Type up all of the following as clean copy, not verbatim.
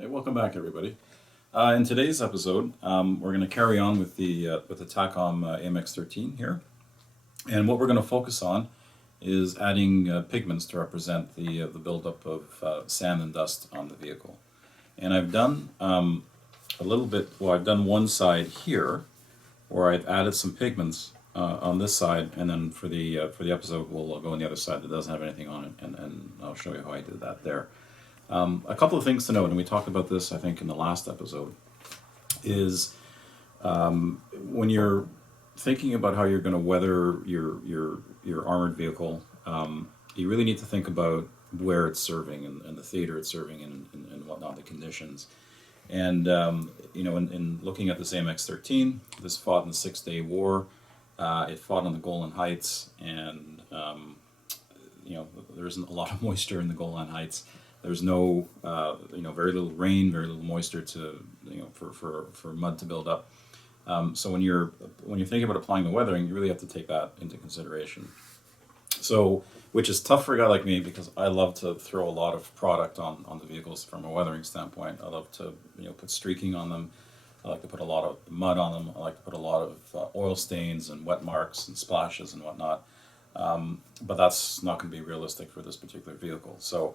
Hey, welcome back, everybody. In today's episode, we're going to carry on with the Takom AMX 13 here, and what we're going to focus on is adding pigments to represent the buildup of sand and dust on the vehicle. And I've done a little bit. Well, I've done one side here, where I've added some pigments on this side, and then for the episode, we'll go on the other side that doesn't have anything on it, and I'll show you how I did that there. A couple of things to note, and we talked about this, I think, in the last episode, is when you're thinking about how you're going to weather your armored vehicle, you really need to think about where it's serving and the theater it's serving and whatnot, the conditions. And in looking at this AMX-13, this fought in the Six-Day War. It fought on the Golan Heights, and there isn't a lot of moisture in the Golan Heights. There's no, very little rain, very little moisture to, for mud to build up. So when you're thinking about applying the weathering, you really have to take that into consideration. So, which is tough for a guy like me because I love to throw a lot of product on the vehicles from a weathering standpoint. I love to, put streaking on them. I like to put a lot of mud on them. I like to put a lot of oil stains and wet marks and splashes and whatnot. But that's not going to be realistic for this particular vehicle. So.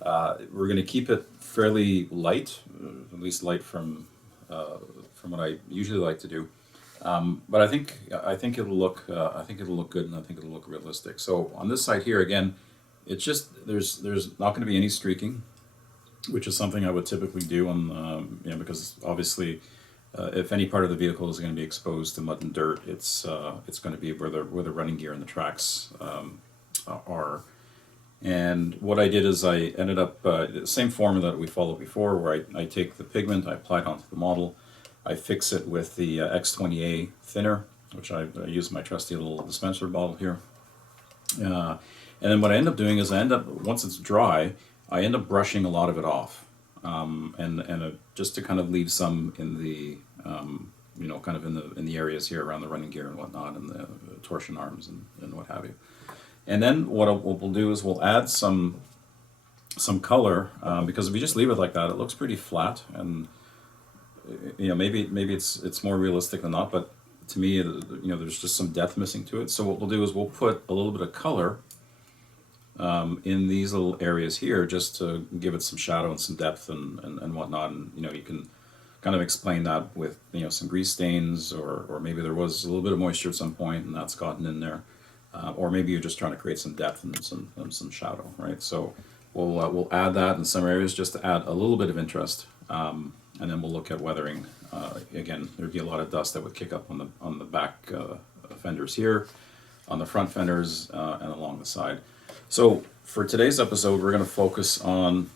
We're going to keep it fairly light, at least light from what I usually like to do. But I think it'll look good, and I think it'll look realistic. So on this side here again, it's just there's not going to be any streaking, which is something I would typically do on because obviously if any part of the vehicle is going to be exposed to mud and dirt, it's going to be where the running gear and the tracks are. And what I did is I ended up the same formula that we followed before, where I take the pigment, I apply it onto the model, I fix it with the X20A thinner, which I use my trusty little dispenser bottle here. And then what I end up doing is once it's dry, I end up brushing a lot of it off, and just to kind of leave some in the kind of in the areas here around the running gear and whatnot, and the torsion arms and what have you. And then what we'll do is we'll add some color, because if you just leave it like that, it looks pretty flat, and maybe it's more realistic than not. But to me, there's just some depth missing to it. So what we'll do is we'll put a little bit of color in these little areas here, just to give it some shadow and some depth and whatnot. And you can kind of explain that with some grease stains, or maybe there was a little bit of moisture at some point and that's gotten in there. Or maybe you're just trying to create some depth and some shadow, right? So we'll add that in some areas just to add a little bit of interest, and then we'll look at weathering. Again, there'd be a lot of dust that would kick up on the back fenders here, on the front fenders, and along the side. So for today's episode, we're going to focus on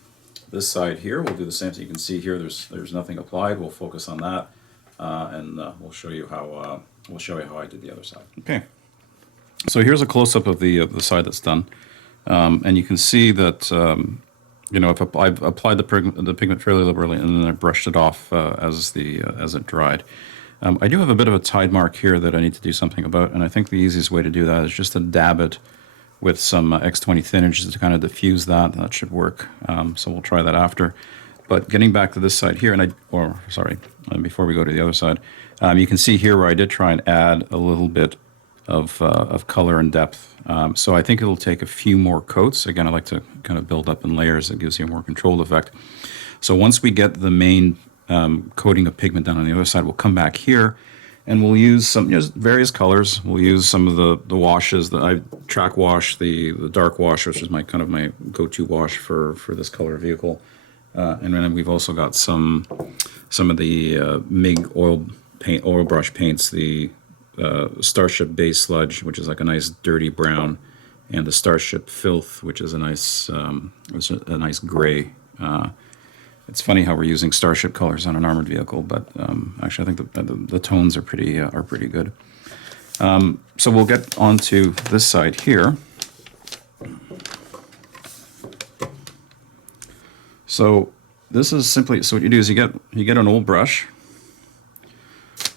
this side here. We'll do the same thing. You can see here. There's nothing applied. We'll focus on that, and we'll show you how I did the other side. Okay. So here's a close-up of the side that's done, and you can see that I've applied the pigment fairly liberally, and then I brushed it off as it dried. I do have a bit of a tide mark here that I need to do something about, and I think the easiest way to do that is just to dab it with some X20 thinnage to kind of diffuse that. That should work. So we'll try that after. But getting back to this side here, before we go to the other side, you can see here where I did try and add a little bit of color and depth. So I think it'll take a few more coats. Again, I like to kind of build up in layers. That gives you a more controlled effect. So once we get the main coating of pigment done on the other side, we'll come back here and we'll use some various colors. We'll use some of the washes that I track wash, the dark wash, which is my go-to wash for this color vehicle. And then we've also got some of the MIG oil brush paints, the Starship Base Sludge, which is like a nice dirty brown, and the Starship Filth, which is a nice gray. It's funny how we're using Starship colors on an armored vehicle, but actually I think the tones are pretty good. So we'll get onto this side here. So this is simply, so what you do is you get an old brush.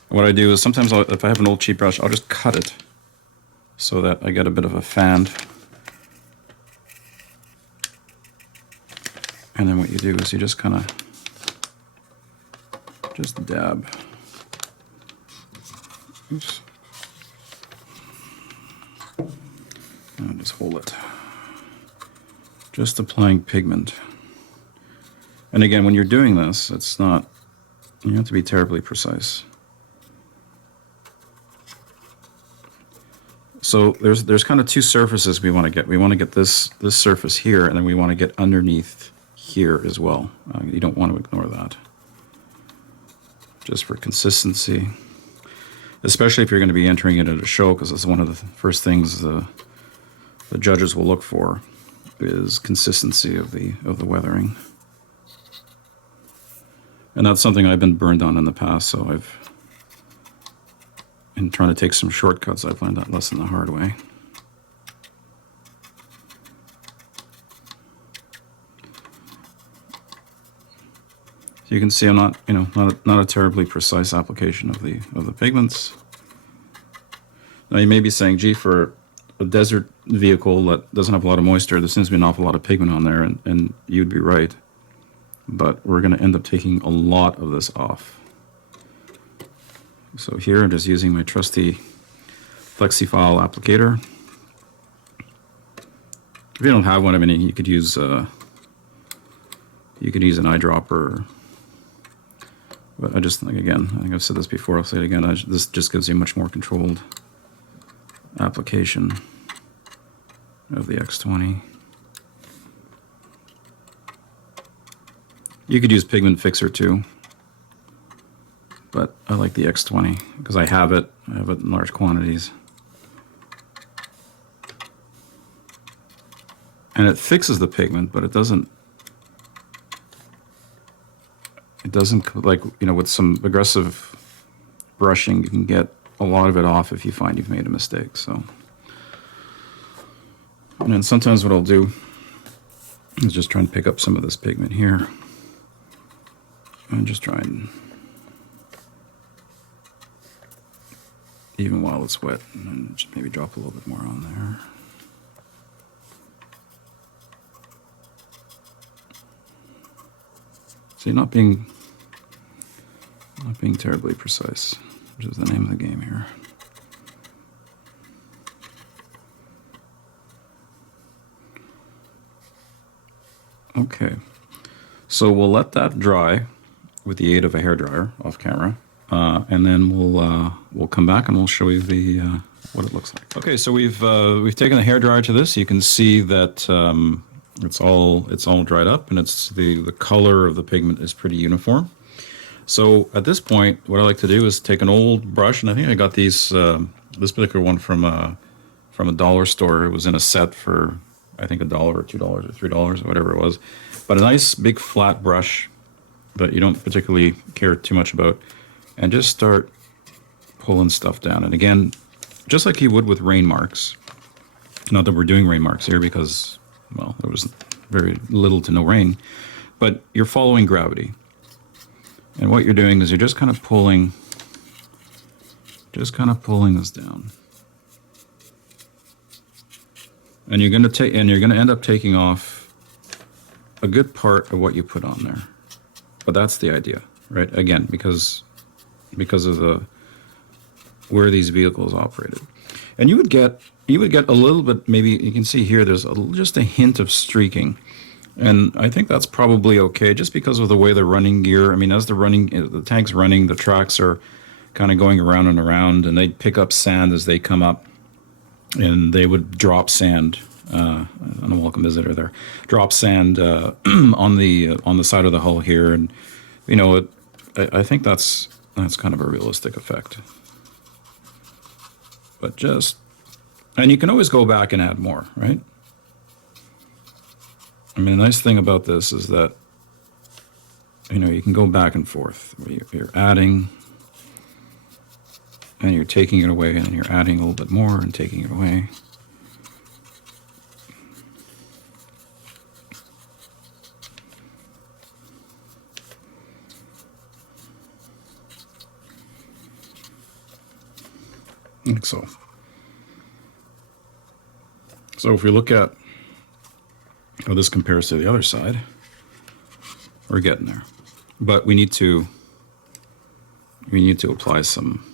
What I do is sometimes if I have an old cheap brush, I'll just cut it so that I get a bit of a fan. And then what you do is you just kind of just a dab. Oops. Now just hold it. Just applying pigment. And again, when you're doing this, it's not, you have to be terribly precise. So there's kind of two surfaces we want to get. We want to get this surface here, and then we want to get underneath here as well. You don't want to ignore that. Just for consistency. Especially if you're going to be entering it at a show, because it's one of the first things the judges will look for is consistency of the weathering. And that's something I've been burned on in the past, so in trying to take some shortcuts, I've learned that lesson the hard way. So you can see I'm not, not a terribly precise application of the pigments. Now you may be saying, gee, for a desert vehicle that doesn't have a lot of moisture, there seems to be an awful lot of pigment on there, and you'd be right. But we're going to end up taking a lot of this off. So here I'm just using my trusty FlexiFile applicator. If you don't have one, I mean, you could use an eyedropper. But I just think, again, I think I've said this before, I'll say it again, this just gives you a much more controlled application of the X20. You could use Pigment Fixer too, but I like the X20 because I have it in large quantities. And it fixes the pigment, but it doesn't, like, with some aggressive brushing, you can get a lot of it off if you find you've made a mistake. So, and then sometimes what I'll do is just try and pick up some of this pigment here and just try and, even while it's wet, and then just maybe drop a little bit more on there. So you're not being terribly precise, which is the name of the game here. Okay, so we'll let that dry with the aid of a hairdryer off camera, and then we'll come back and we'll show you what it looks like. Okay, so we've taken the hairdryer to this. You can see that it's all dried up, and it's the color of the pigment is pretty uniform. So at this point, what I like to do is take an old brush, and I think I got these this particular one from a dollar store. It was in a set for, I think, $1 or $2 or $3 or whatever it was. But a nice big flat brush that you don't particularly care too much about, and just start pulling stuff down. And again, just like you would with rain marks. Not that we're doing rain marks here because, well, there was very little to no rain, but you're following gravity. And what you're doing is you're just kind of pulling this down. And you're going to end up taking off a good part of what you put on there. But that's the idea, right? Again, because of where these vehicles operated. And you would get a little bit, maybe you can see here there's just a hint of streaking. And I think that's probably okay, just because of the way the running gear, I mean, as the tank's running, the tracks are kind of going around and around, and they pick up sand as they come up, and they would drop sand, on a welcome visitor there, drop sand on the side of the hull here, and I think that's kind of a realistic effect. But and you can always go back and add more, right? I mean, the nice thing about this is that, you can go back and forth. You're adding, and you're taking it away, and then you're adding a little bit more and taking it away. Like so. So if we look at how this compares to the other side, we're getting there. But we need to we need to apply some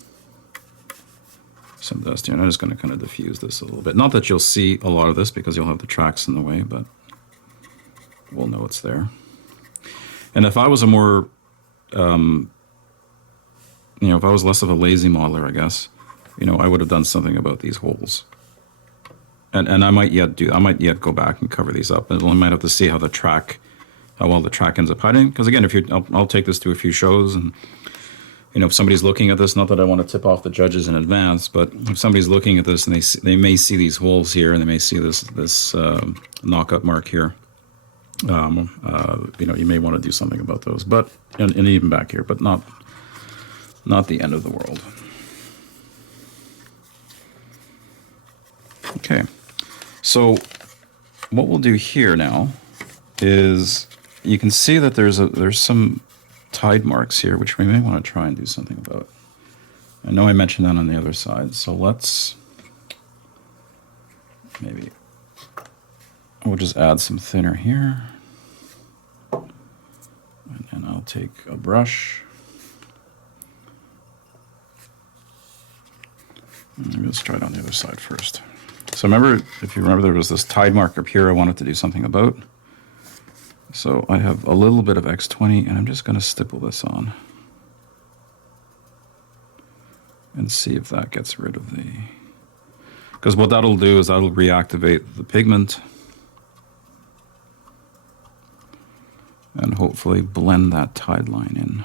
dust here. And I'm just going to kind of diffuse this a little bit. Not that you'll see a lot of this because you'll have the tracks in the way, but we'll know it's there. And if I was a more, if I was less of a lazy modeler, I guess, I would have done something about these holes. And I might yet go back and cover these up. And I might have to see how well the track ends up hiding. Because again, I'll take this to a few shows, and if somebody's looking at this, not that I want to tip off the judges in advance, but if somebody's looking at this and they may see these holes here, and they may see this knockup mark here. You may want to do something about those, but and even back here, but not the end of the world. Okay, so what we'll do here now is you can see that there's some tide marks here, which we may want to try and do something about. I know I mentioned that on the other side, so we'll just add some thinner here. And then I'll take a brush. Let's try it on the other side first. So if you remember, there was this tide mark up here I wanted to do something about. So I have a little bit of X20, and I'm just going to stipple this on. And see if that gets rid of the... Because what that'll do is that'll reactivate the pigment. And hopefully blend that tide line in.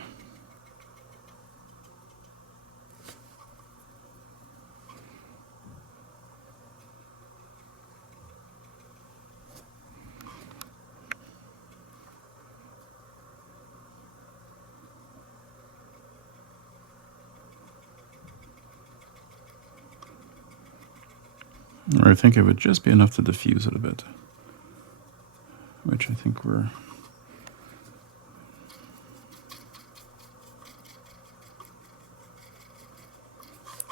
Or I think it would just be enough to diffuse it a bit, which I think we're...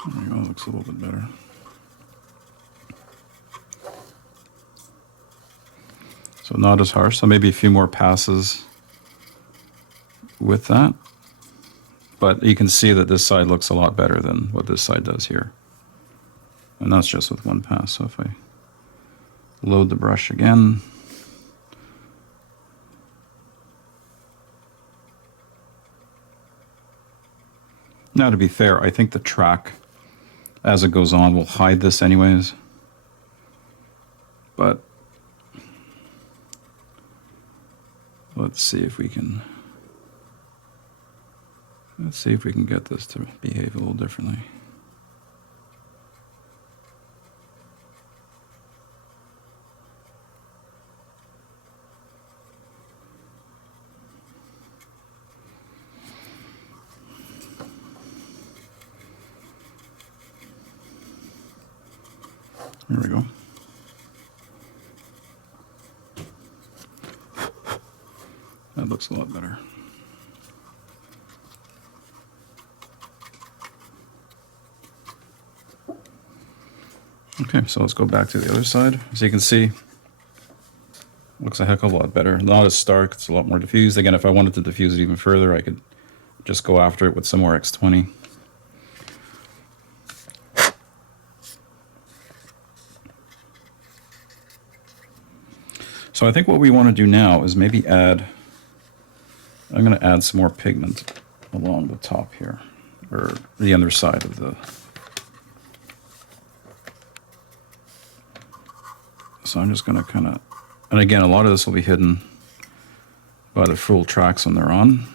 There we go, looks a little bit better. So not as harsh, so maybe a few more passes with that. But you can see that this side looks a lot better than what this side does here. And that's just with one pass. So if I load the brush again, now to be fair, I think the track as it goes on will hide this anyways. But let's see if we can get this to behave a little differently. There we go. That looks a lot better. Okay, so let's go back to the other side. So you can see, looks a heck of a lot better. Not as stark, it's a lot more diffused. Again, if I wanted to diffuse it even further, I could just go after it with some more X20. So I think what we want to do now is maybe I'm going to add some more pigment along the top here, or the underside of the... So I'm just going to kind of... And again, a lot of this will be hidden by the full tracks when they're on.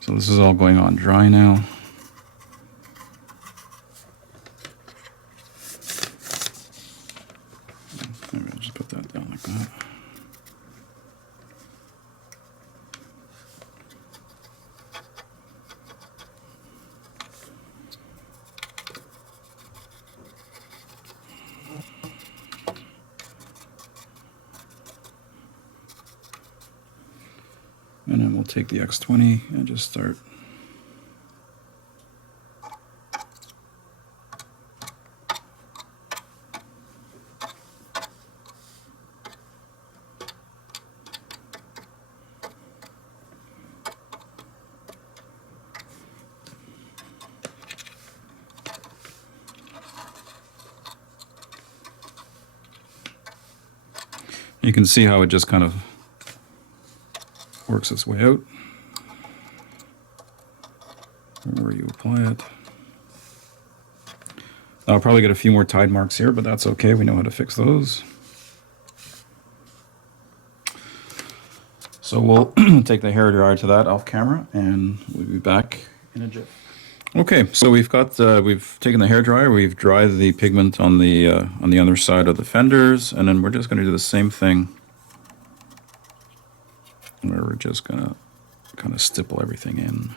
So this is all going on dry now. Maybe I'll just put that down like that. And then we'll take the X20 and just start. You can see how it just kind of works its way out where you apply it. I'll probably get a few more tide marks here, but that's okay. We know how to fix those. So we'll take the hairdryer to that off camera, and we'll be back in a jiff. Okay, so we've taken the hairdryer, we've dried the pigment on the other side of the fenders, and then we're just going to do the same thing, where we're just going to kind of stipple everything in.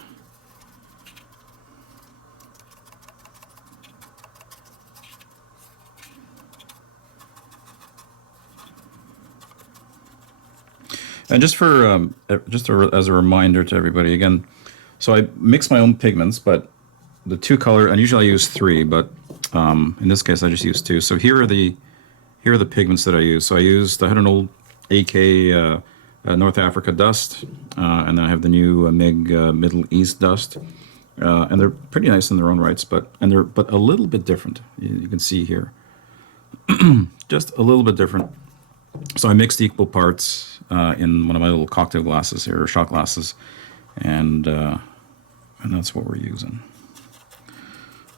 And just as a reminder to everybody, again, so I mix my own pigments, but the two color, and usually I use 3, but in this case I just use 2. So here are the pigments that I use. So I had an old AK North Africa dust, and then I have the new MIG Middle East dust, and they're pretty nice in their own rights, but a little bit different. You can see here, just a little bit different. So I mixed equal parts in one of my little cocktail glasses here, or shot glasses, and that's what we're using.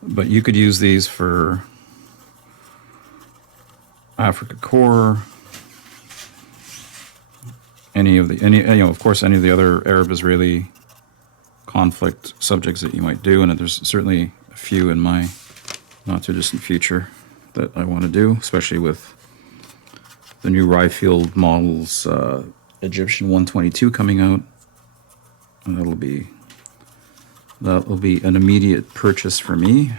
But you could use these for Africa Core, of course, any of the other Arab-Israeli conflict subjects that you might do, and there's certainly a few in my not too distant future that I want to do, especially with the new Ryefield models, Egyptian 122 coming out. And that'll be an immediate purchase for me.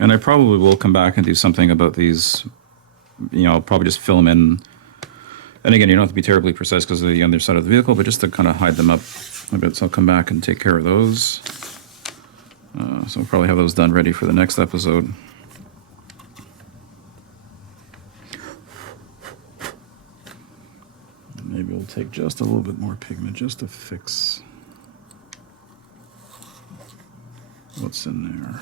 And I probably will come back and do something about these. I'll probably just fill them in. And again, you don't have to be terribly precise because of the underside of the vehicle, but just to kind of hide them up a bit. So I'll come back and take care of those. So we'll probably have those done ready for the next episode. Maybe we'll take just a little bit more pigment just to fix what's in there.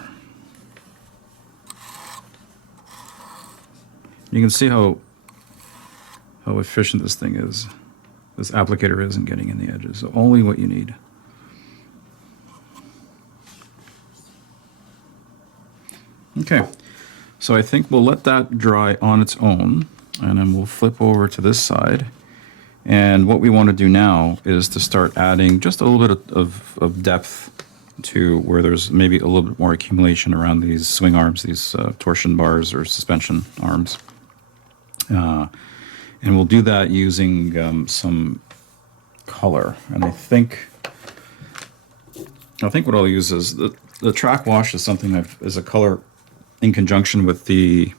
You can see how efficient this thing is. This applicator is in getting in the edges. So only what you need. Okay, so I think we'll let that dry on its own, and then we'll flip over to this side. And what we want to do now is to start adding just a little bit of depth to where there's maybe a little bit more accumulation around these swing arms, these torsion bars or suspension arms. And we'll do that using some color. And I think what I'll use is the track wash is something is a color in conjunction with the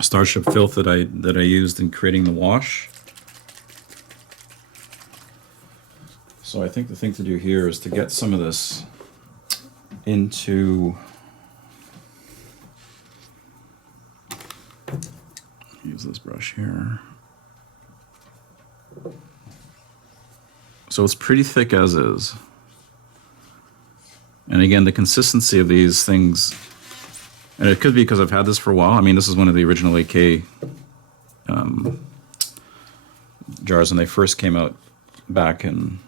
Starship filth that I used in creating the wash. So I think the thing to do here is to get some of this into, use this brush here. So it's pretty thick as is. And again, the consistency of these things, and it could be because I've had this for a while. I mean, this is one of the original AK jars when they first came out back in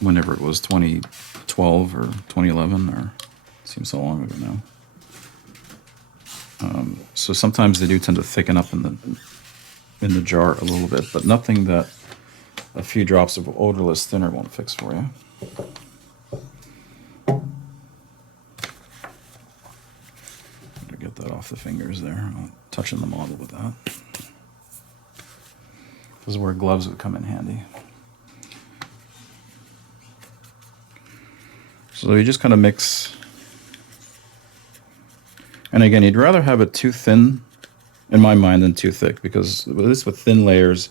whenever it was, 2012 or 2011, or it seems so long ago now. So sometimes they do tend to thicken up in the jar a little bit, but nothing that a few drops of odorless thinner won't fix for you. Better get that off the fingers there. I'm not touching the model with that. This is where gloves would come in handy. So you just kind of mix, and again, you'd rather have it too thin in my mind, than too thick, because at least with thin layers,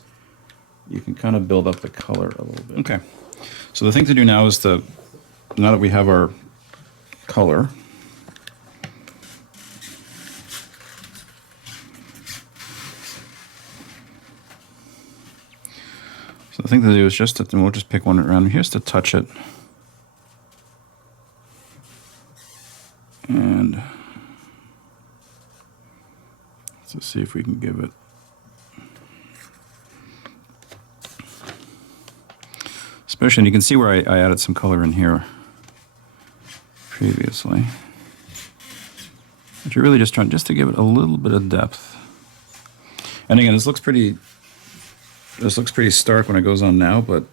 you can kind of build up the color a little bit. Okay, so the thing to do now is to, now that we have our color, so the thing to do is just to, and we'll just pick one around here, just to touch it. And let's see if we can give it, especially, and you can see where I added some color in here previously. But you're really just trying just to give it a little bit of depth. And again, this looks pretty stark when it goes on now, but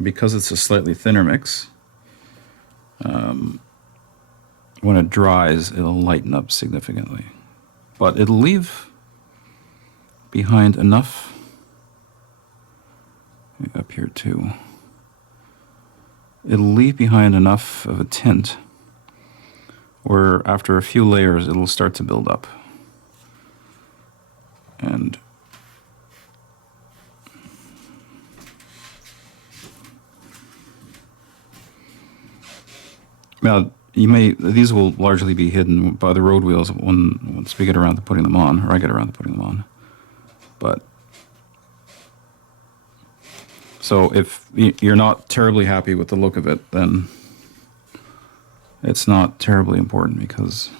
because it's a slightly thinner mix, when it dries, it'll lighten up significantly. But it'll leave behind enough, maybe up here too, it'll leave behind enough of a tint where after a few layers it'll start to build up. And now, these will largely be hidden by the road wheels once we get around to putting them on, or I get around to putting them on. But, so if you're not terribly happy with the look of it, then it's not terribly important, because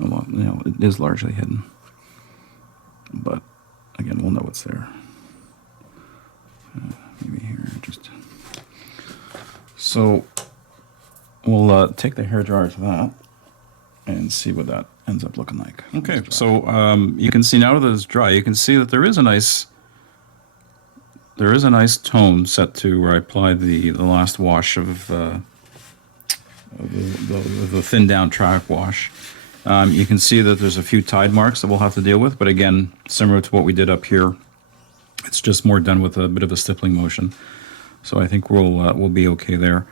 a lot, it is largely hidden. But again, we'll know it's there. Maybe here, just so. We'll take the hairdryer to that and see what that ends up looking like. Okay, so you can see now that it's dry, you can see that there is a nice tone set to where I applied the last wash of the thinned down track wash. You can see that there's a few tide marks that we'll have to deal with, but again, similar to what we did up here, it's just more done with a bit of a stippling motion. So I think we'll be okay there.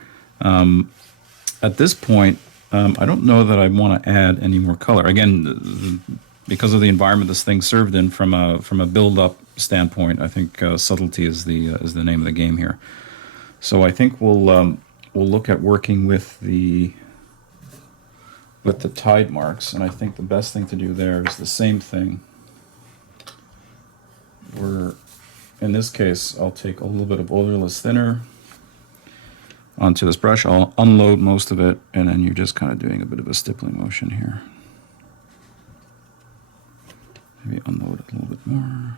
At this point, I don't know that I want to add any more color. Again, because of the environment this thing served in, from a build-up standpoint, I think subtlety is the name of the game here. So I think we'll look at working with the tide marks, and I think the best thing to do there is the same thing. Where in this case, I'll take a little bit of odorless thinner onto this brush. I'll unload most of it, and then you're just kind of doing a bit of a stippling motion here. Maybe unload it a little bit more.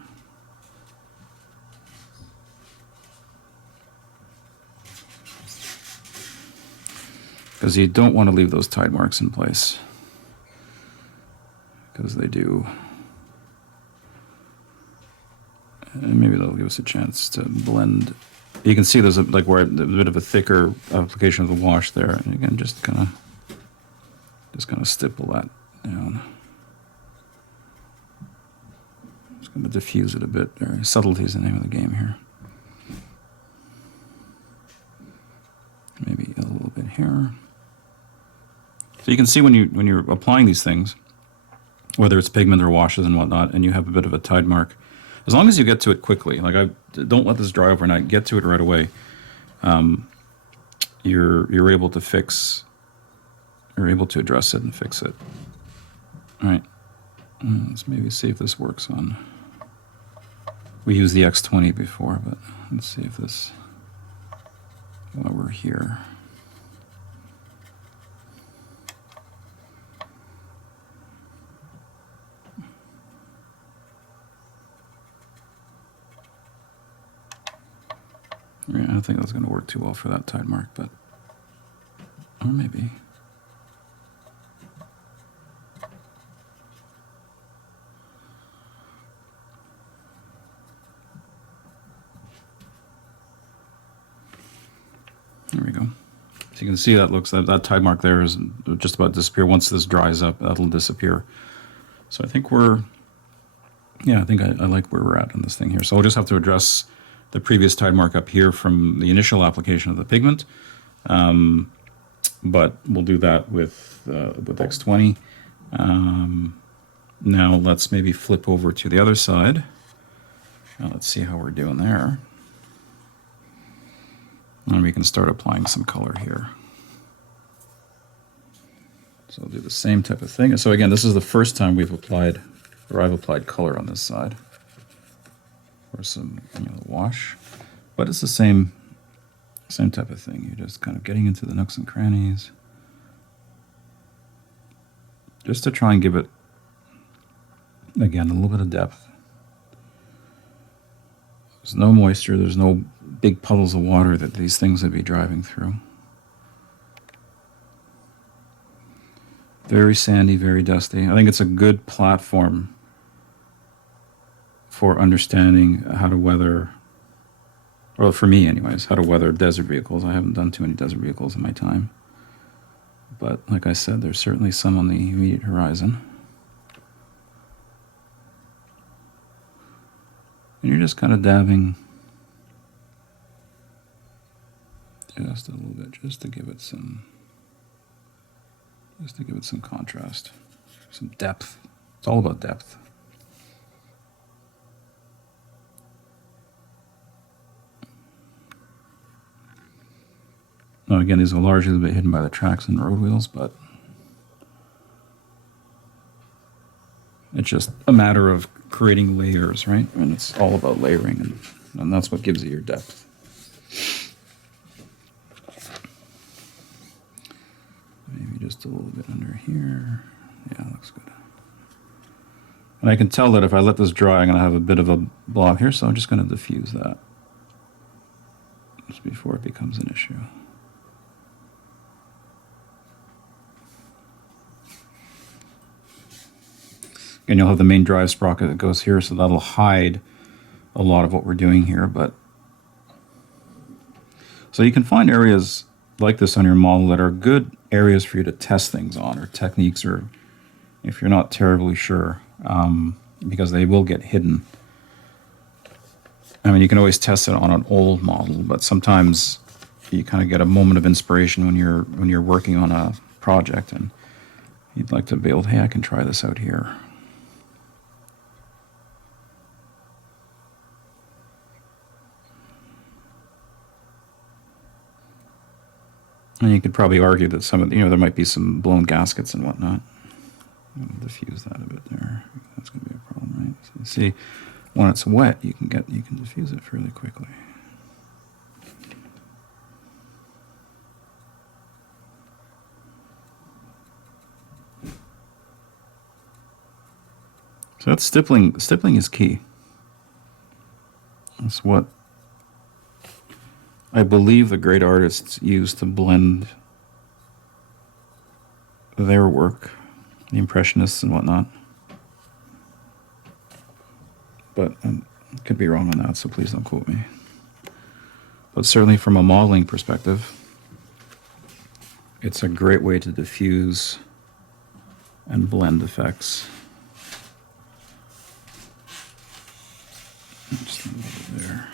Because you don't want to leave those tide marks in place, because they do. And maybe that'll give us a chance to blend. You can see there's a bit of a thicker application of the wash there, and again, just kind of stipple that down. Just going to diffuse it a bit. Subtlety is the name of the game here. Maybe a little bit here. So you can see when you're applying these things, whether it's pigment or washes and whatnot, and you have a bit of a tide mark, as long as you get to it quickly, like don't let this dry overnight, get to it right away, you're able to address it and fix it. All right, let's maybe see if this works on. We used the X20 before, but let's see if this, while we're here. Yeah, I don't think that's going to work too well for that tide mark, but, or maybe. There we go. So you can see that that tide mark there is just about to disappear. Once this dries up, that'll disappear. So I think I like where we're at on this thing here. So we'll just have to address the previous tide mark up here from the initial application of the pigment, but we'll do that with X20. Now let's maybe flip over to the other side. Now let's see how we're doing there. And we can start applying some color here. So I'll do the same type of thing. So again, this is the first time we've applied, or I've applied color on this side. Or some wash. But it's the same type of thing. You're just kind of getting into the nooks and crannies. Just to try and give it, again, a little bit of depth. There's no moisture, there's no big puddles of water that these things would be driving through. Very sandy, very dusty. I think it's a good platform for understanding how to weather, well, for me anyways, how to weather desert vehicles. I haven't done too many desert vehicles in my time. But like I said, there's certainly some on the immediate horizon. And you're just kind of dabbing just a little bit, just to give it some contrast, some depth. It's all about depth. Now again, these are largely a bit hidden by the tracks and road wheels, but it's just a matter of creating layers, right? And it's all about layering, and that's what gives you your depth. Maybe just a little bit under here. Yeah, looks good. And I can tell that if I let this dry, I'm going to have a bit of a blob here, so I'm just going to diffuse that just before it becomes an issue. And you'll have the main drive sprocket that goes here, so that'll hide a lot of what we're doing here. But so you can find areas like this on your model that are good areas for you to test things on, or techniques, or if you're not terribly sure, because they will get hidden. I mean, you can always test it on an old model, but sometimes you kind of get a moment of inspiration when you're working on a project, and you'd like to be able to, hey, I can try this out here. And you could probably argue that some of there might be some blown gaskets and whatnot. I'm going to diffuse that a bit there. That's going to be a problem, right? So you see, when it's wet, you can diffuse it fairly quickly. So that's stippling. Stippling is key. That's what I believe the great artists use to blend their work, the Impressionists and whatnot. But I could be wrong on that, so please don't quote me. But certainly from a modeling perspective, it's a great way to diffuse and blend effects. Just a little bit there.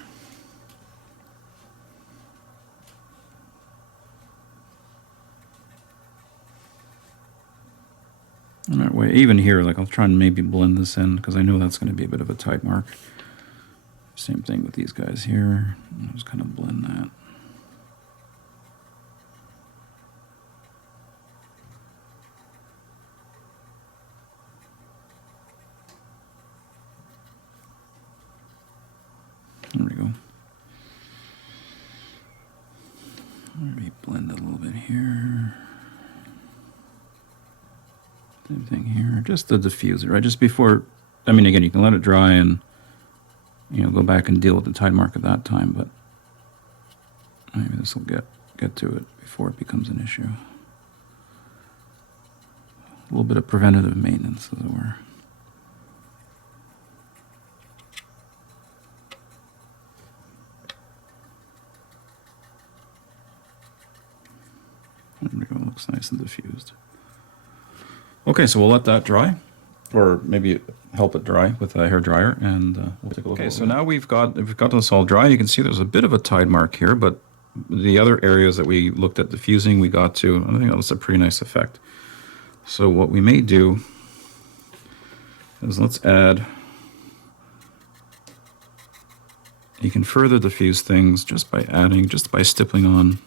And that way, even here, like I'll try and maybe blend this in, because I know that's going to be a bit of a tight mark. Same thing with these guys here. I'll just kind of blend that. There we go. Maybe blend a little bit here. Same thing here. Just the diffuser, right? Just before, I mean, again, you can let it dry and, go back and deal with the tide mark at that time, but maybe this will get to it before it becomes an issue. A little bit of preventative maintenance, as it were. There we go. Looks nice and diffused. Okay, so we'll let that dry, or maybe help it dry with a hair dryer, and we'll take a look. Okay, so now we've got this all dry. You can see there's a bit of a tide mark here, but the other areas that we looked at diffusing, we got to. I think that was a pretty nice effect. So what we may do is let's add, you can further diffuse things just by adding, just by stippling on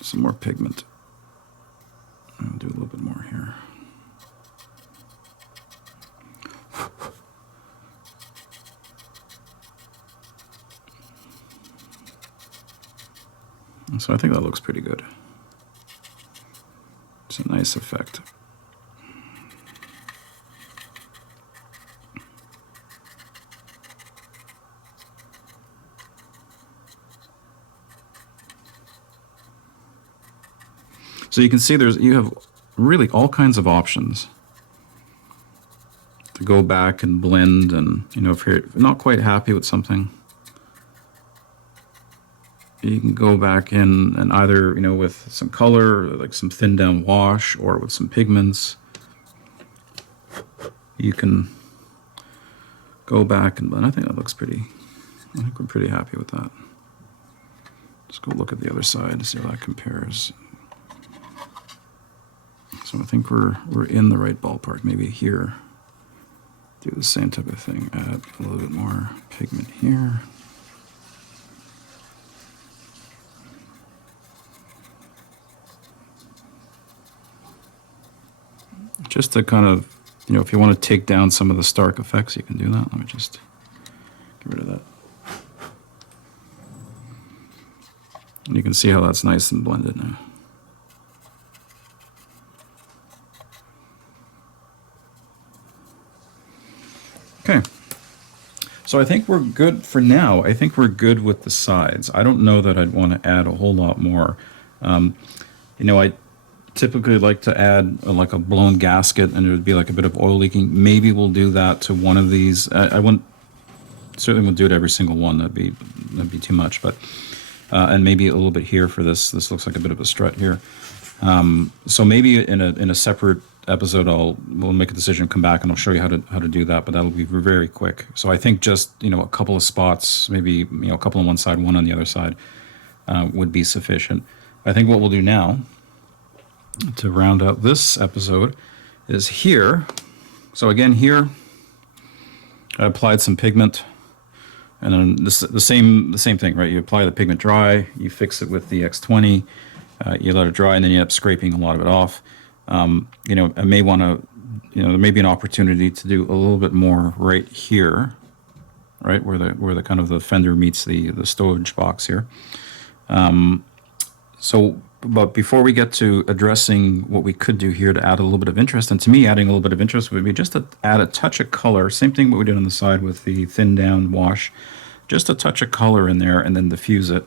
some more pigment. I'll do a little bit more here. So I think that looks pretty good. It's a nice effect. So you can see you have really all kinds of options to go back and blend, and if you're not quite happy with something, you can go back in and either with some color, like some thin down wash, or with some pigments, you can go back and blend. I think that looks pretty. I think we're pretty happy with that. Let's go look at the other side to see how that compares. So I think we're in the right ballpark. Maybe here, do the same type of thing. Add a little bit more pigment here. Just to kind of, if you want to take down some of the stark effects, you can do that. Let me just get rid of that. And you can see how that's nice and blended now. Okay, so I think we're good for now. I think we're good with the sides. I don't know that I'd want to add a whole lot more. I typically like to add like a blown gasket, and it would be like a bit of oil leaking. Maybe we'll do that to one of these. I certainly won't do it every single one. That'd be too much. But and maybe a little bit here for this. This looks like a bit of a strut here. So maybe in a separate episode, we'll make a decision, come back, and I'll show you how to do that. But that'll be very quick. So I think just a couple of spots, maybe a couple on one side, one on the other side, would be sufficient. I think what we'll do now to round out this episode is here. So again, here I applied some pigment, and then the same thing, right? You apply the pigment dry, you fix it with the X20, you let it dry, and then you end up scraping a lot of it off. I may want to, there may be an opportunity to do a little bit more right here, right where the kind of the fender meets the stowage box here. But before we get to addressing what we could do here to add a little bit of interest, and to me, adding a little bit of interest would be just to add a touch of color. Same thing what we did on the side with the thin down wash, just a touch of color in there, and then diffuse it.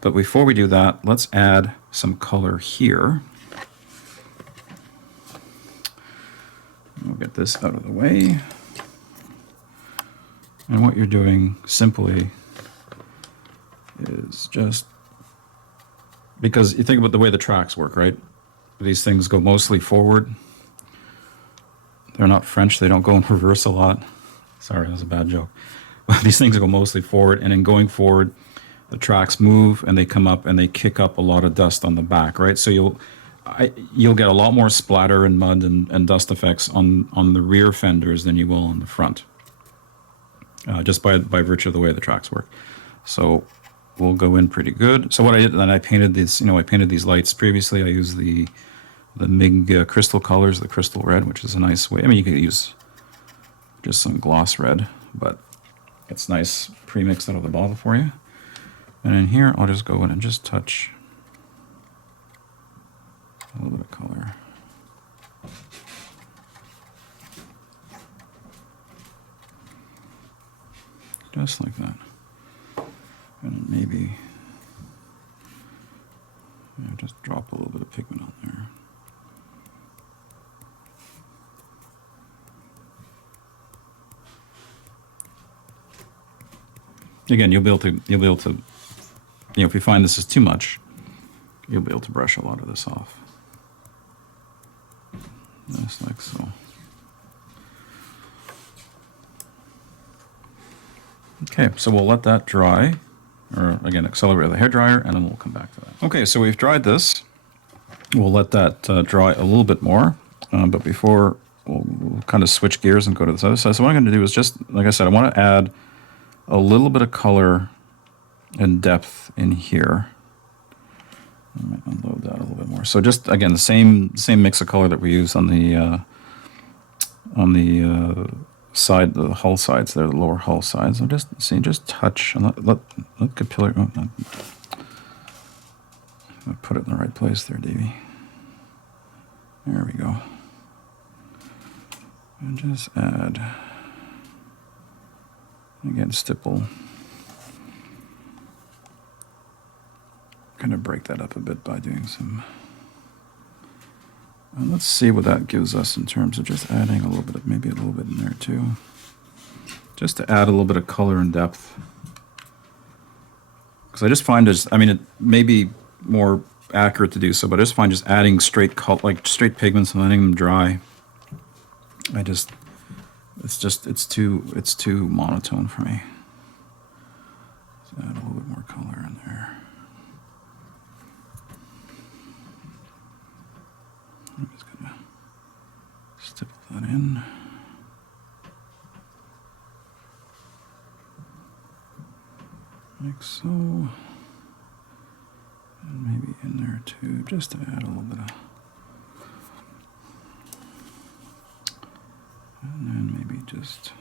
But before we do that, let's add some color here. We'll get this out of the way. And what you're doing simply is just, because you think about the way the tracks work, right? These things go mostly forward. They're not French, they don't go in reverse a lot. Sorry, that was a bad joke. But these things go mostly forward, and in going forward, the tracks move and they come up and they kick up a lot of dust on the back, right? So you'll get a lot more splatter and mud and dust effects on the rear fenders than you will on the front, just by virtue of the way the tracks work. So we'll go in pretty good. So what I did, then I painted this, I painted these lights previously. I used the MIG crystal colors, the crystal red, which is a nice way. I mean, you could use just some gloss red, but it's nice pre-mixed out of the bottle for you. And in here, I'll just go in and just touch a little bit of color. Just like that. And maybe just drop a little bit of pigment on there. Again, you'll be able to, if you find this is too much, you'll be able to brush a lot of this off. Just like so. Okay, so we'll let that dry, or again, accelerate the hairdryer, and then we'll come back to that. Okay, so we've dried this. We'll let that dry a little bit more, but before we'll kind of switch gears and go to this other side. So what I'm going to do is just, like I said, I want to add a little bit of color and depth in here. I might unload that a little bit more. So just, again, the same mix of color that we use on the side, the hull sides there, the lower hull sides. So just touch and let capillary. Oh, put it in the right place there, Davey. There we go. And just add, again, stipple. Kind of break that up a bit by doing some. And let's see what that gives us in terms of just adding a little bit of, maybe a little bit in there too. Just to add a little bit of color and depth. Because I just find it may be more accurate to do so, but I just find just adding straight pigments and letting them dry, it's too monotone for me. So add a little bit more color in there. I'm just gonna stipple that in. Like so. And maybe in there too, just to add a little bit of. And then maybe just.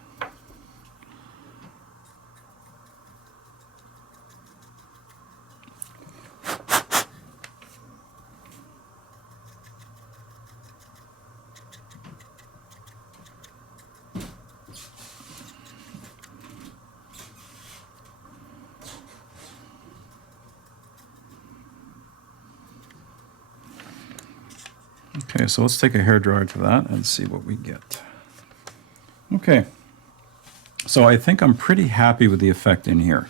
Okay, so let's take a hairdryer to that and see what we get. Okay, so I think I'm pretty happy with the effect in here.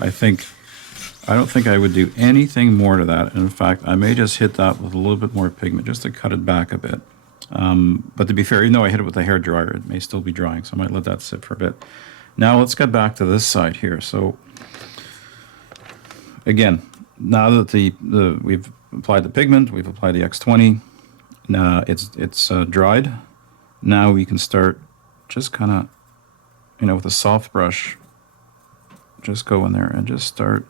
I don't think I would do anything more to that. And in fact, I may just hit that with a little bit more pigment just to cut it back a bit. But to be fair, even though I hit it with a hairdryer, it may still be drying, so I might let that sit for a bit. Now let's get back to this side here. So again, now that we've applied the pigment, we've applied the X20, now it's dried. Now we can start just kind of, with a soft brush, just go in there and just start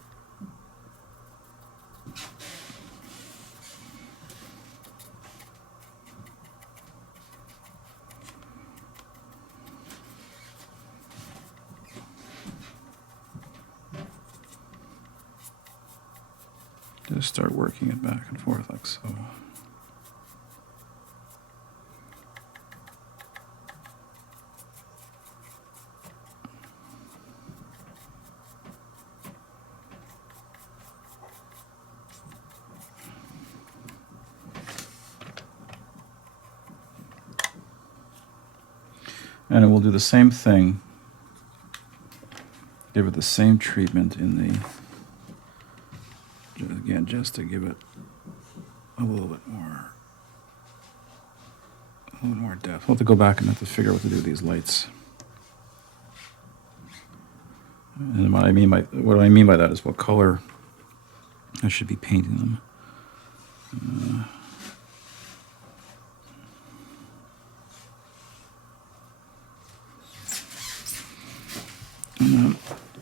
working it back and forth like so. And we'll do the same thing, give it the same treatment in the, again, just to give it a little bit more depth. We'll have to go back and have to figure out what to do with these lights. And what I mean by that is what color I should be painting them.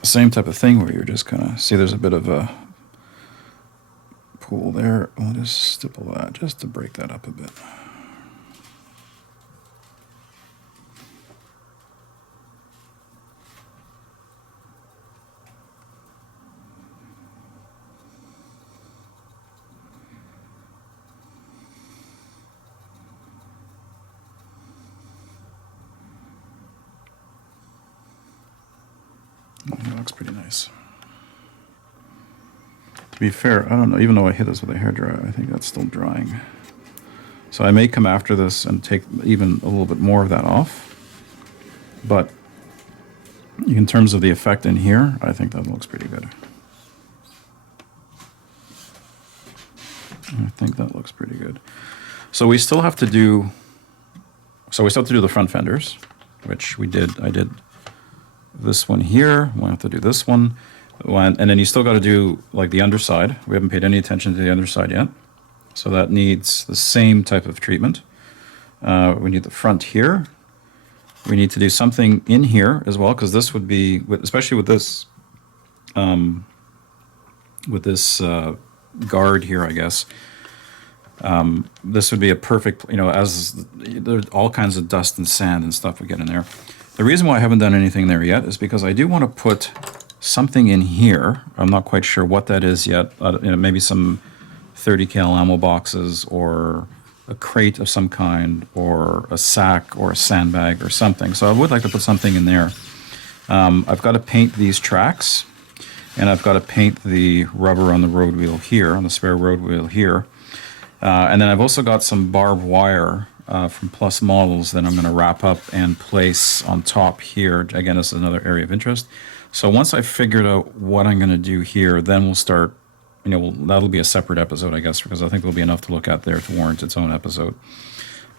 Same type of thing where you're just kind of, see there's a bit of a pool there. I'll just stipple that just to break that up a bit. That looks pretty nice. To be fair, I don't know, even though I hit this with a hairdryer, I think that's still drying. So I may come after this and take even a little bit more of that off. But in terms of the effect in here, I think that looks pretty good. I think that looks pretty good. So we still have to do, the front fenders, which we did. I did this one here. We'll have to do this one. And then you still got to do like the underside. We haven't paid any attention to the underside yet. So that needs the same type of treatment. We need the front here. We need to do something in here as well, because this would be, especially with this guard here, I guess. This would be a perfect, as there's all kinds of dust and sand and stuff we get in there. The reason why I haven't done anything there yet is because I do want to put something in here. I'm not quite sure what that is yet. Maybe some 30 cal ammo boxes, or a crate of some kind, or a sack, or a sandbag, or something. So I would like to put something in there. I've got to paint these tracks, and I've got to paint the rubber on the road wheel here, on the spare road wheel here. And then I've also got some barbed wire from Plus Models that I'm going to wrap up and place on top here. Again, this is another area of interest. So once I've figured out what I'm going to do here, then we'll start, that'll be a separate episode, I guess, because I think there'll be enough to look at there to warrant its own episode.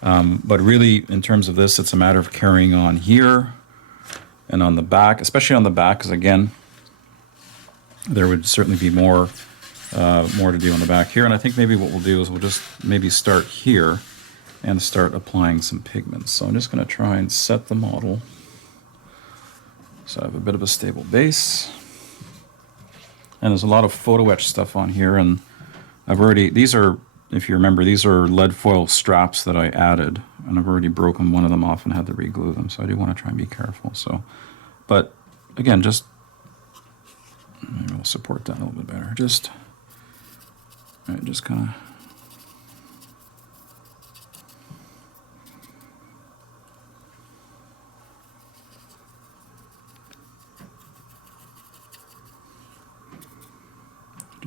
But really, in terms of this, it's a matter of carrying on here and on the back, especially on the back, because again, there would certainly be more to do on the back here. And I think maybe what we'll do is we'll just maybe start here and start applying some pigments. So I'm just going to try and set the model so I have a bit of a stable base. And there's a lot of photo etch stuff on here, and these are, if you remember, these are lead foil straps that I added, and I've already broken one of them off and had to re-glue them, so I do want to try and be careful. So, but again, maybe we'll support that a little bit better. Just kind of.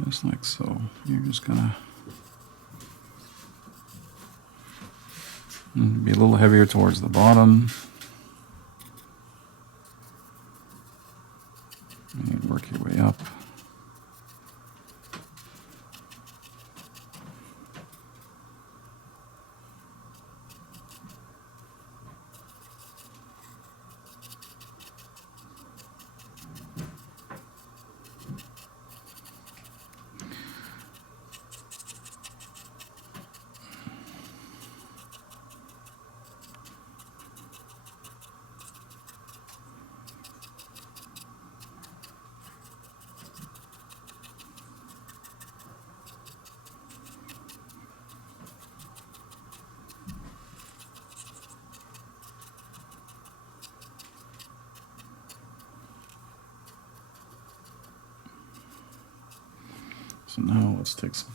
Just like so. You're just gonna be a little heavier towards the bottom. And work your way up. So now let's take some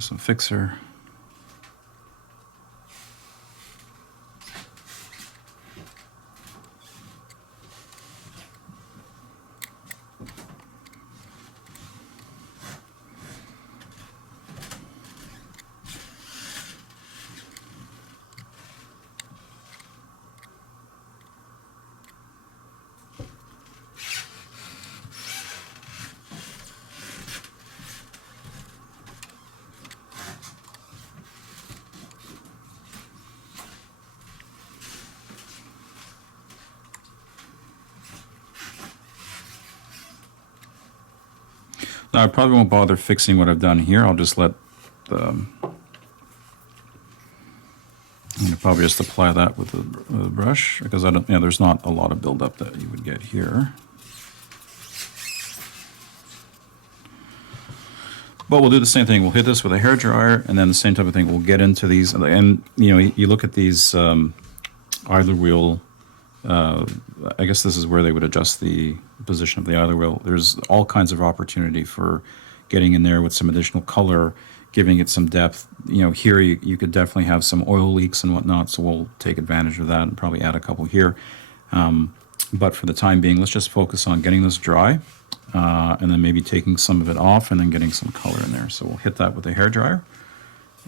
some fixer. Now, I probably won't bother fixing what I've done here. I'll just let I'm going to probably just apply that with the brush, because there's not a lot of buildup that you would get here. But we'll do the same thing. We'll hit this with a hairdryer, and then the same type of thing. We'll get into these, and you look at these idler wheel. I guess this is where they would adjust the position of the idler wheel. There's all kinds of opportunity for getting in there with some additional color, giving it some depth. Here you could definitely have some oil leaks and whatnot, so we'll take advantage of that and probably add a couple here. But for the time being, let's just focus on getting this dry, and then maybe taking some of it off and then getting some color in there. So we'll hit that with a hairdryer,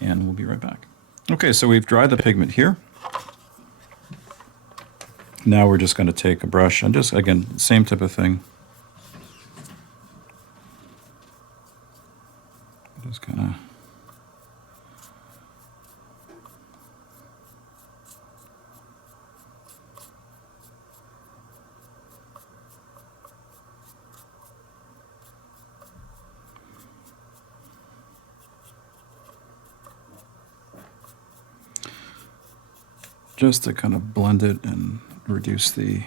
and we'll be right back. Okay, so we've dried the pigment here. Now we're just going to take a brush and just, again, same type of thing. Just kind of just to kind of blend it and reduce the,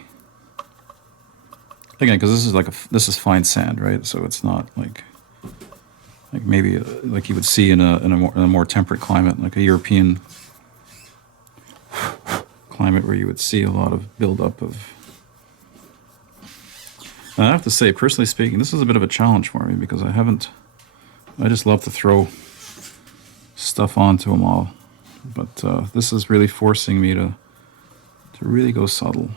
again, because this is like this is fine sand, right? So it's not like maybe like you would see in a more temperate climate, like a European climate, where you would see a lot of buildup of. And I have to say, personally speaking, this is a bit of a challenge for me because I just love to throw stuff onto them all, but this is really forcing me to really go subtle,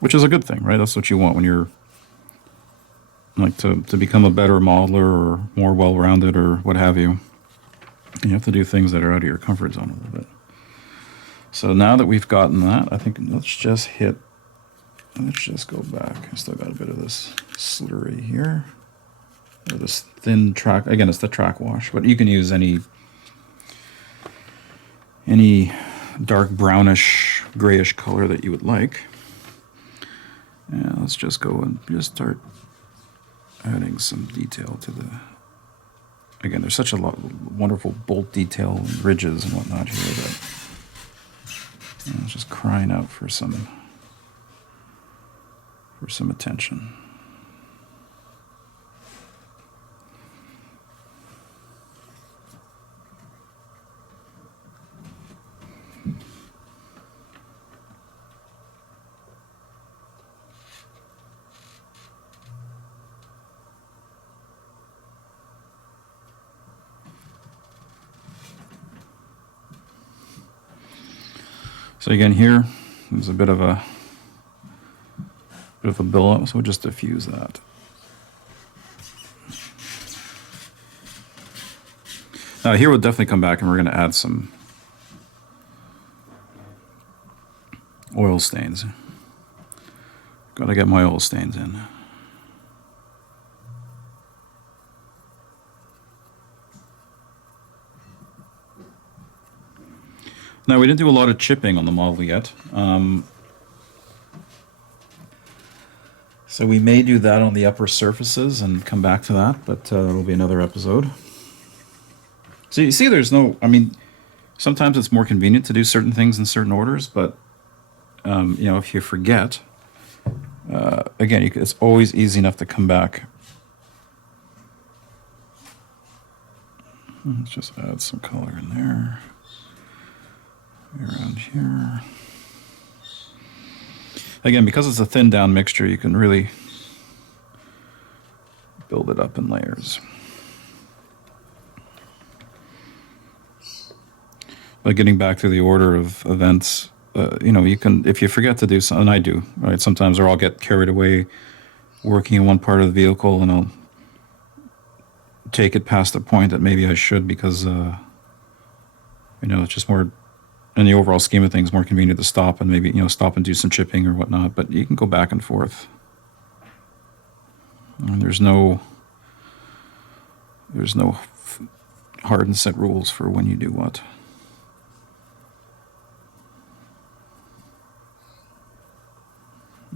which is a good thing, right? That's what you want when you're like to become a better modeler or more well-rounded or what have you. You have to do things that are out of your comfort zone a little bit. So now that we've gotten that, I think let's just go back. I still got a bit of this slurry here, or this thin track. Again, it's the track wash, but you can use any dark brownish, grayish color that you would like. And let's just go and just start adding some detail to the. Again, there's such a lot of wonderful bolt detail and ridges and whatnot here that it's just crying out for some attention. So again, here there's a bit of a buildup, so we'll just diffuse that. Now here we'll definitely come back and we're going to add some oil stains. Got to get my oil stains in. Now, we didn't do a lot of chipping on the model yet, so we may do that on the upper surfaces and come back to that, but it'll be another episode. So you see there's no, I mean, sometimes it's more convenient to do certain things in certain orders, but, you know, if you forget, again, it's always easy enough to come back. Let's just add some color in there. Around here. Again, because it's a thin down mixture, you can really build it up in layers. But getting back to the order of events, you know, you can, if you forget to do something, and I do, right? Sometimes, or I'll get carried away working in one part of the vehicle and I'll take it past the point that maybe I should because, you know, it's just more, in the overall scheme of things, more convenient to stop and maybe, you know, stop and do some chipping or whatnot, but you can go back and forth. And there's no hard and set rules for when you do what.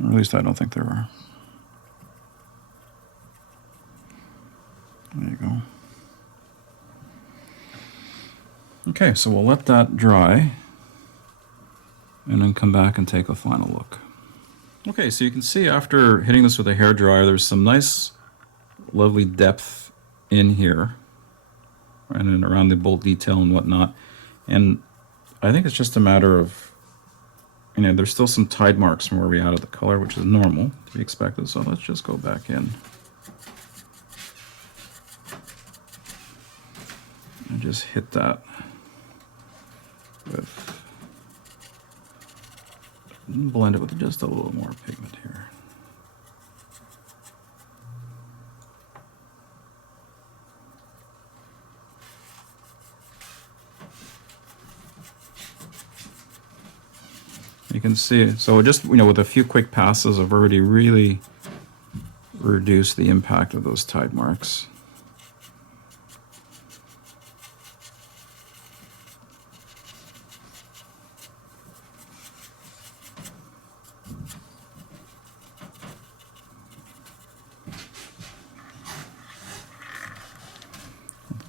Or at least I don't think there are. There you go. Okay, so we'll let that dry and then come back and take a final look. Okay, so you can see after hitting this with a hairdryer, there's some nice, lovely depth in here and then around the bolt detail and whatnot. And I think it's just a matter of, you know, there's still some tide marks from where we added the color, which is normal to be expected. So let's just go back in and just hit that with, blend it with just a little more pigment here. You can see, so just, you know, with a few quick passes, I've already really reduced the impact of those tide marks.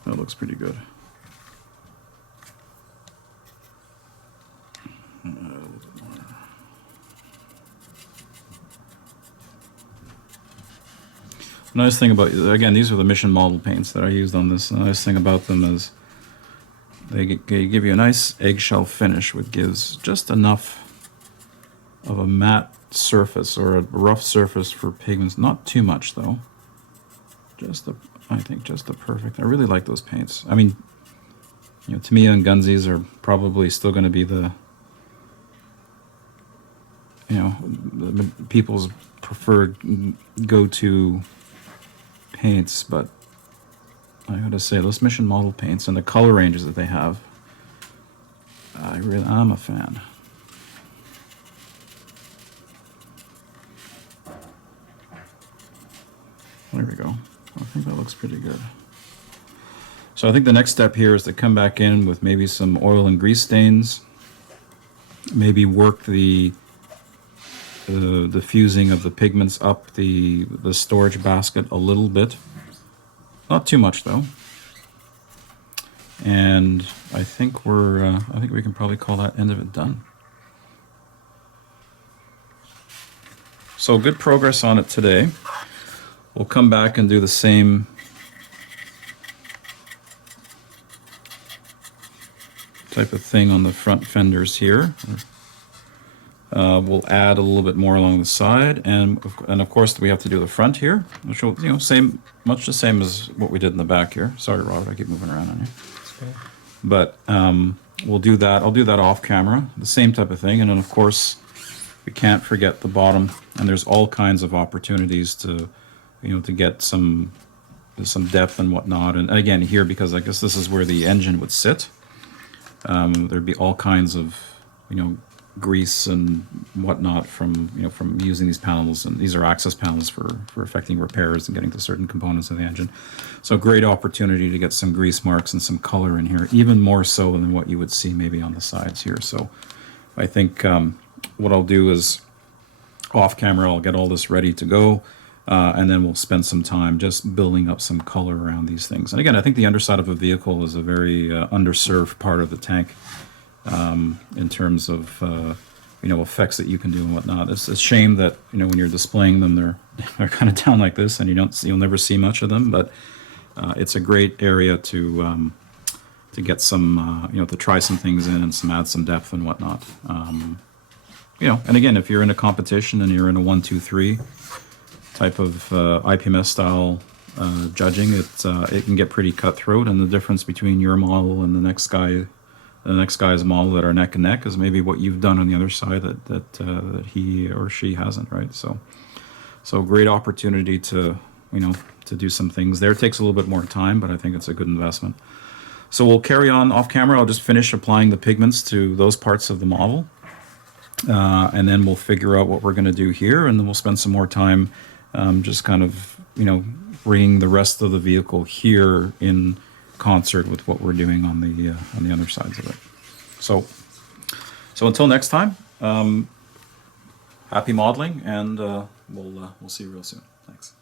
That looks pretty good. The nice thing about, again, these are the mission model paints that I used on this. The nice thing about them is they give you a nice eggshell finish, which gives just enough of a matte surface or a rough surface for pigments. Not too much though. I think just the perfect. I really like those paints. I mean, you know, Tamiya and Gunsies are probably still going to be the, you know, people's preferred go-to paints, but I gotta say those mission model paints and the color ranges that they have, I'm a fan. There we go. I think that looks pretty good. So I think the next step here is to come back in with maybe some oil and grease stains, maybe work the fusing of the pigments up the storage basket a little bit, not too much though. And I think we can probably call that end of it done. So good progress on it today. We'll come back and do the same type of thing on the front fenders here. We'll add a little bit more along the side, and of course we have to do the front here, which will, you know, much the same as what we did in the back here. Sorry, Robert, I keep moving around on you. Okay. But we'll do that. I'll do that off camera, the same type of thing, and then of course we can't forget the bottom. And there's all kinds of opportunities to, you know, to get some depth and whatnot. And again, here, because I guess this is where the engine would sit, there'd be all kinds of, you know, grease and whatnot from using these panels, and these are access panels for effecting repairs and getting to certain components of the engine. So great opportunity to get some grease marks and some color in here, even more so than what you would see maybe on the sides here. So I think what I'll do is off camera I'll get all this ready to go, and then we'll spend some time just building up some color around these things. And again, I think the underside of a vehicle is a very underserved part of the tank. In terms of you know, effects that you can do and whatnot. It's a shame that, you know, when you're displaying them, they're kind of down like this, and you'll never see much of them. But it's a great area to get some you know, to try some things in and add some depth and whatnot. You know, and again, if you're in a competition and you're in a 1, 2, 3 type of IPMS style judging, it can get pretty cutthroat, and the difference between your model and the next guy's model that are neck and neck is maybe what you've done on the other side that he or she hasn't, right? So great opportunity to, you know, to do some things there. It takes a little bit more time, but I think it's a good investment. So we'll carry on off camera. I'll just finish applying the pigments to those parts of the model, and then we'll figure out what we're going to do here, and then we'll spend some more time just kind of, you know, bringing the rest of the vehicle here in concert with what we're doing on the other sides of it. So until next time, happy modeling, and we'll see you real soon. Thanks.